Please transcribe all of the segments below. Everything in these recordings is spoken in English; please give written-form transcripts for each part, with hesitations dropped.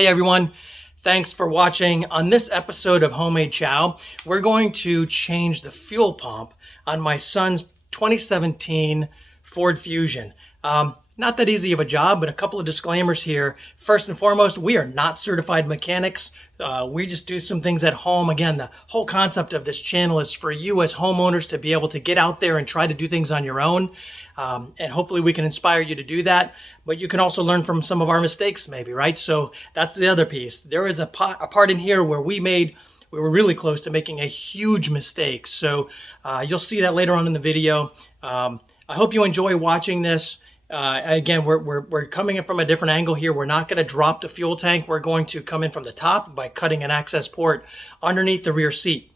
Hey everyone, thanks for watching. On this episode of Homemade Chow, we're going to change the fuel pump on my son's 2017 Ford Fusion. Not that easy of a job, but a couple of disclaimers here. First and foremost, we are not certified mechanics. We just do some things at home. Again, the whole concept of this channel is for you as homeowners to be able to get out there and try to do things on your own. And hopefully we can inspire you to do that. But you can also learn from some of our mistakes maybe, right? So that's the other piece. There is a part in here where we were really close to making a huge mistake. So you'll see that later on in the video. I hope you enjoy watching this. Again, we're coming in from a different angle here. We're not going to drop the fuel tank. We're going to come in from the top by cutting an access port underneath the rear seat.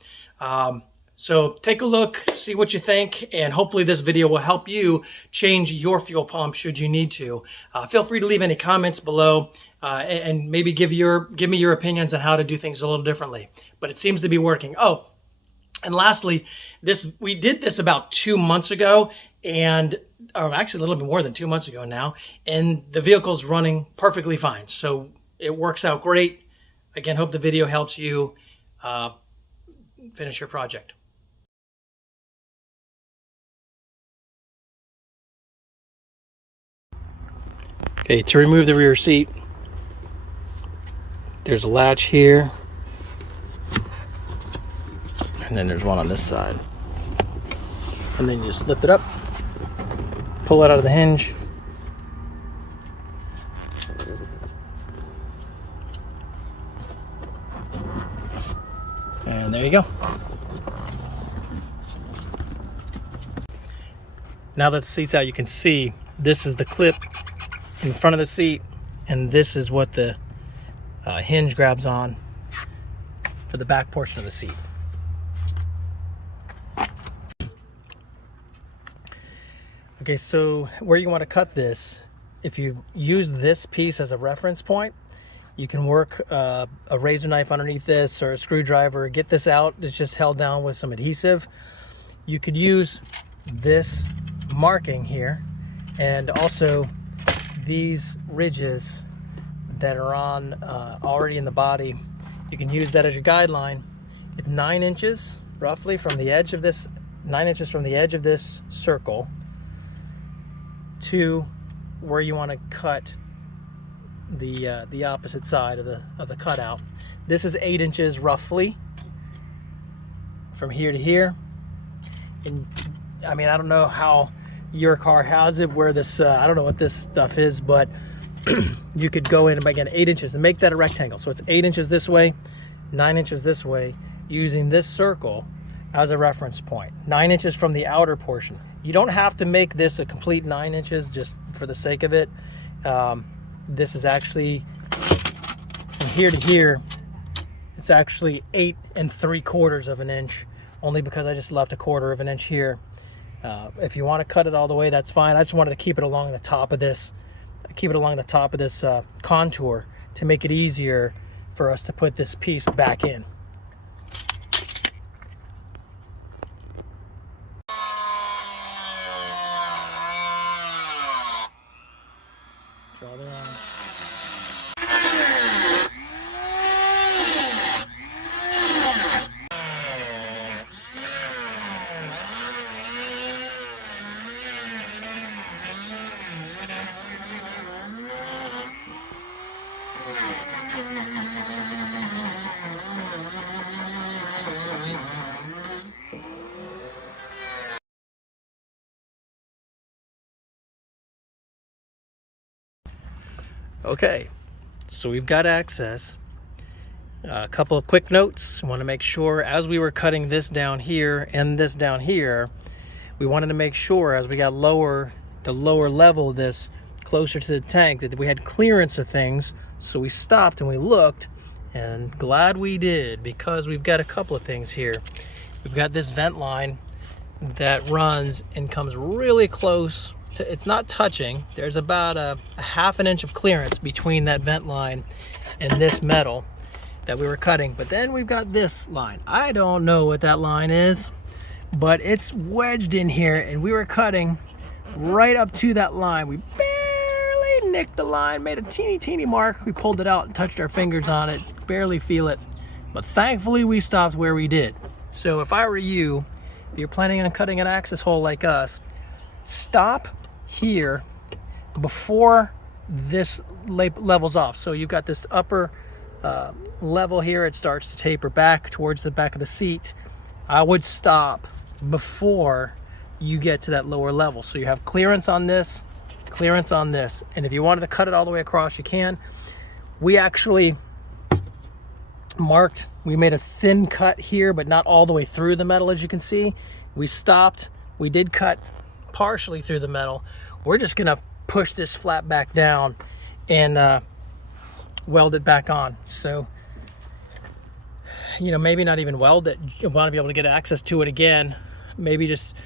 So take a look, see what you think, and hopefully this video will help you change your fuel pump should you need to. Feel free to leave any comments below and maybe give me your opinions on how to do things a little differently. But it seems to be working. Oh, and lastly, we did this about 2 months ago, or actually a little bit more than 2 months ago now, and the vehicle's running perfectly fine. So it works out great. Again, hope the video helps you finish your project. Okay, to remove the rear seat, there's a latch here, and then there's one on this side. And then you just lift it up, pull it out of the hinge, and there you go. Now that the seat's out, you can see this is the clip in front of the seat, and this is what the hinge grabs on for the back portion of the seat. Okay, so where you want to cut this, if you use this piece as a reference point, you can work a razor knife underneath this or a screwdriver, get this out. It's just held down with some adhesive. You could use this marking here, and also these ridges that are on already in the body. You can use that as your guideline. It's 9 inches roughly from the edge of this, 9 inches from the edge of this circle to where you want to cut the opposite side of the cutout. This is 8 inches roughly from here to here. And I mean, I don't know how your car has it, where this I don't know what this stuff is, but you could go in and again 8 inches and make that a rectangle. So it's 8 inches this way, 9 inches this way, using this circle as a reference point. 9 inches from the outer portion. You don't have to make this a complete 9 inches just for the sake of it. This is actually from here to here, it's actually 8 3/4 of an inch, only because I just left a 1/4 of an inch here. If you want to cut it all the way, that's fine. I just wanted to keep it along the top of this, contour to make it easier for us to put this piece back in. Draw the line. Okay, so we've got access. A couple of quick notes. I want to make sure as we were cutting this down here and this down here, we wanted to make sure as we got the lower level of this closer to the tank, that we had clearance of things. So we stopped and we looked, and glad we did, because we've got a couple of things here. We've got this vent line that runs and comes really close to, it's not touching. There's about a 1/2 inch of clearance between that vent line and this metal that we were cutting. But then we've got this line. I don't know what that line is, but it's wedged in here, and we were cutting right up to that line. We barely nicked the line, made a teeny mark. We pulled it out and touched our fingers on it, barely feel it, but thankfully we stopped where we did. So if I were you, if you're planning on cutting an access hole like us, stop here before this levels off. So you've got this upper level here, it starts to taper back towards the back of the seat. I would stop before you get to that lower level, so you have clearance on this, clearance on this, and if you wanted to cut it all the way across, you can. We actually marked, we made a thin cut here, but not all the way through the metal, as you can see. We stopped, we did cut partially through the metal. We're just gonna push this flat back down and weld it back on. So, you know, maybe not even weld it. You want to be able to get access to it again. Maybe just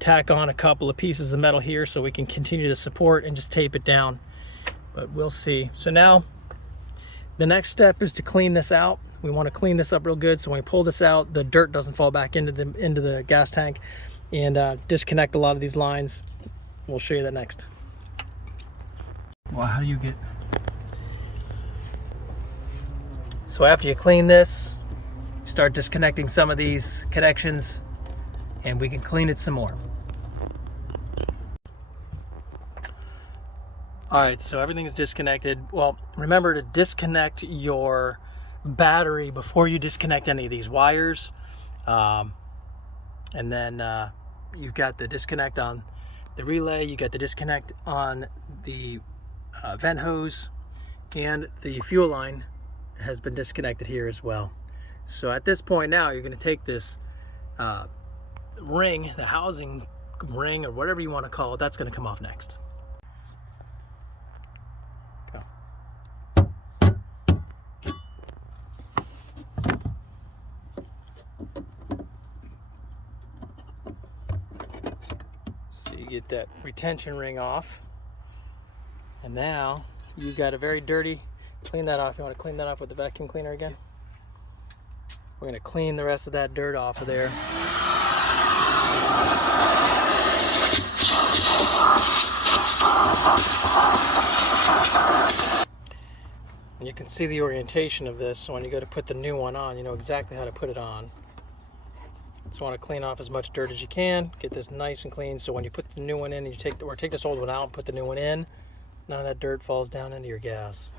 tack on a couple of pieces of metal here so we can continue to support and just tape it down. But we'll see. So now the next step is to clean this out. We want to clean this up real good so when we pull this out, the dirt doesn't fall back into the gas tank, and disconnect a lot of these lines. We'll show you that next. Well, how do you get... So after you clean this, you start disconnecting some of these connections, and we can clean it some more. All right, so everything is disconnected. Well, remember to disconnect your battery before you disconnect any of these wires. And then you've got the disconnect on the relay, you got the disconnect on the vent hose, and the fuel line has been disconnected here as well. So at this point now, you're going to take this ring, the housing ring, or whatever you want to call it, that's going to come off next. Go. So you get that retention ring off, and now you've got a very dirty, clean that off. You want to clean that off with the vacuum cleaner again? We're going to clean the rest of that dirt off of there. And you can see the orientation of this, so when you go to put the new one on, you know exactly how to put it on. Just want to clean off as much dirt as you can, get this nice and clean, so when you put the new one in, and you take this old one out and put the new one in, none of that dirt falls down into your gas.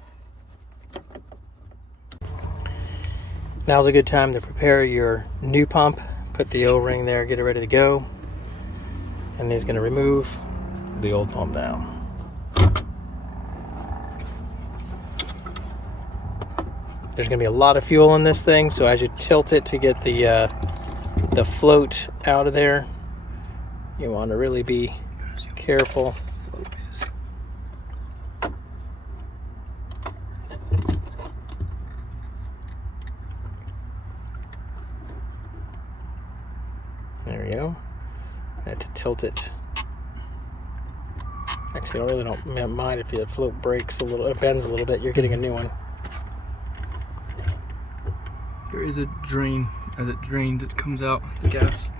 Now's a good time to prepare your new pump. Put the O-ring there, get it ready to go. And he's going to remove the old pump now. There's going to be a lot of fuel in this thing, so as you tilt it to get the float out of there, you want to really be careful. There we go. I have to tilt it. Actually, I really don't mind if the float breaks a little, it bends a little bit. You're getting a new one. There is a drain. As it drains, it comes out the gas.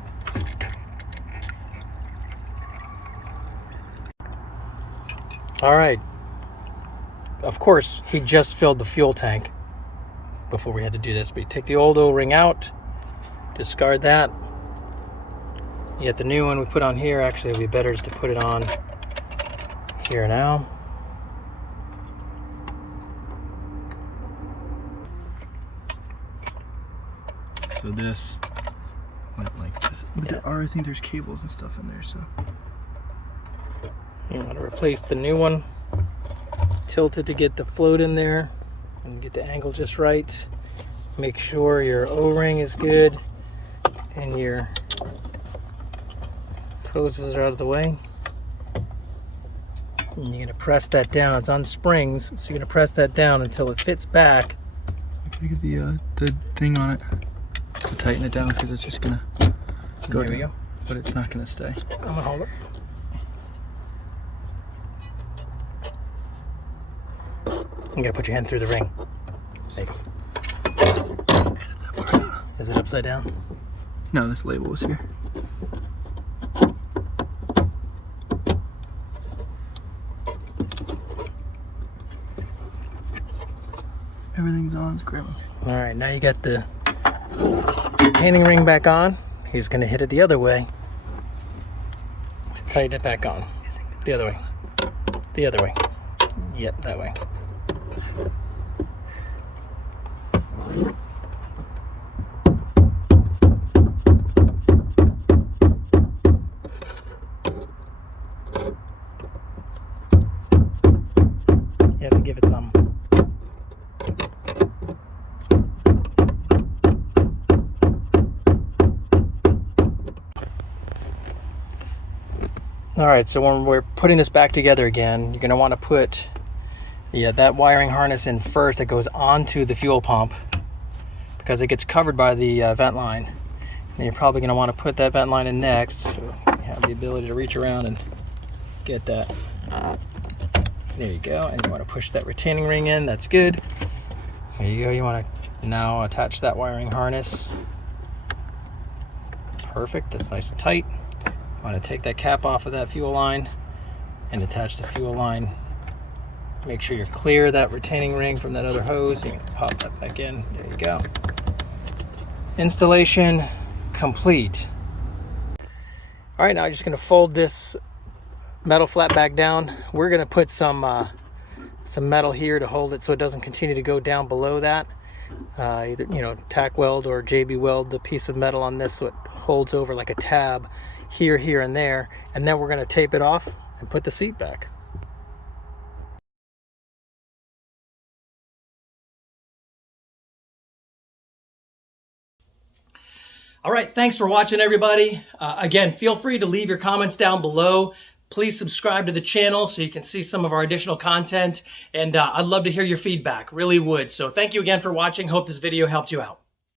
All right. Of course, he just filled the fuel tank before we had to do this. But you take the old O-ring out, discard that. You get the new one we put on here. Actually, it'd be better just to put it on here now. So this went like this. But Yeah. there are, I think there's cables and stuff in there, so. You want to replace the new one. Tilt it to get the float in there and get the angle just right. Make sure your O-ring is good and your hoses are out of the way. And you're going to press that down. It's on springs, so you're going to press that down until it fits back. I gotta get the thing on it to tighten it down because it's just gonna go There we down, go. but it's not gonna stay. I'm going to hold it. You got to put your hand through the ring. There you go. Is it upside down? No, this label was here. Everything's on. Let's grab them. All right, now you got the retaining ring back on. He's going to hit it the other way to tighten it back on. The other way. The other way. Yep, that way. You have to give it some. All right, so when we're putting this back together again, you're going to want to put that wiring harness in first that goes onto the fuel pump because it gets covered by the vent line. And you're probably going to want to put that vent line in next so you have the ability to reach around and get that. There you go. And you want to push that retaining ring in. That's good. There you go. You want to now attach that wiring harness. Perfect. That's nice and tight. You want to take that cap off of that fuel line and attach the fuel line. Make sure you're clear of that retaining ring from that other hose. You can pop that back in. There you go. Installation complete. All right, now I'm just going to fold this metal flat back down. We're going to put some metal here to hold it so it doesn't continue to go down below that. Either tack weld or JB weld the piece of metal on this so it holds over like a tab here, here, and there. And then we're going to tape it off and put the seat back. All right, thanks for watching, everybody. Again, feel free to leave your comments down below. Please subscribe to the channel so you can see some of our additional content. And I'd love to hear your feedback, really would. So thank you again for watching. Hope this video helped you out.